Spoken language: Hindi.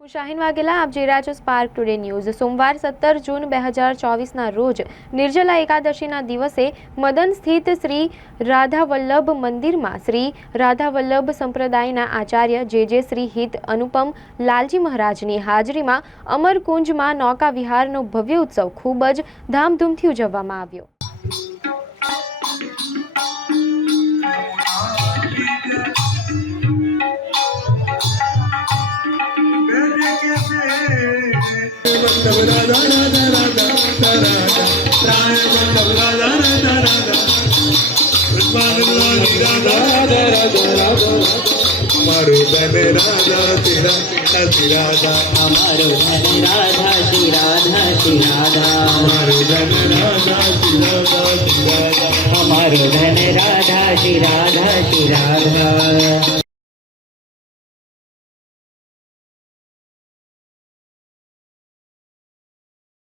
હું શાહીન વાઘેલા, આપ જોઈ રહ્યા છો સ્પાર્ક ટુડે ન્યૂઝ સોમવાર સત્તર જૂન બે હજાર ચોવીસના રોજ નિર્જલા એકાદશીના દિવસે મદન સ્થિત શ્રી રાધાવલ્લભ મંદિરમાં શ્રી રાધાવલ્લભ સંપ્રદાયના આચાર્ય જે જે શ્રી હિત અનુપમ લાલજી મહારાજની હાજરીમાં અમરકુંજમાં નૌકા વિહારનો ભવ્ય ઉત્સવ ખૂબ જ ધામધૂમથી ઉજવવામાં આવ્યો. माधव राधा राधा राधा राधा राय राधा राधा राधा वृंदावन राधा राधा राधा राधा हमारो धन राधा तेरा श्री राधा हमारो धन राधा श्री राधा श्री धन राधा श्री राधा श्री राधा हमारो धन राधा, श्री राधा श्री राधा।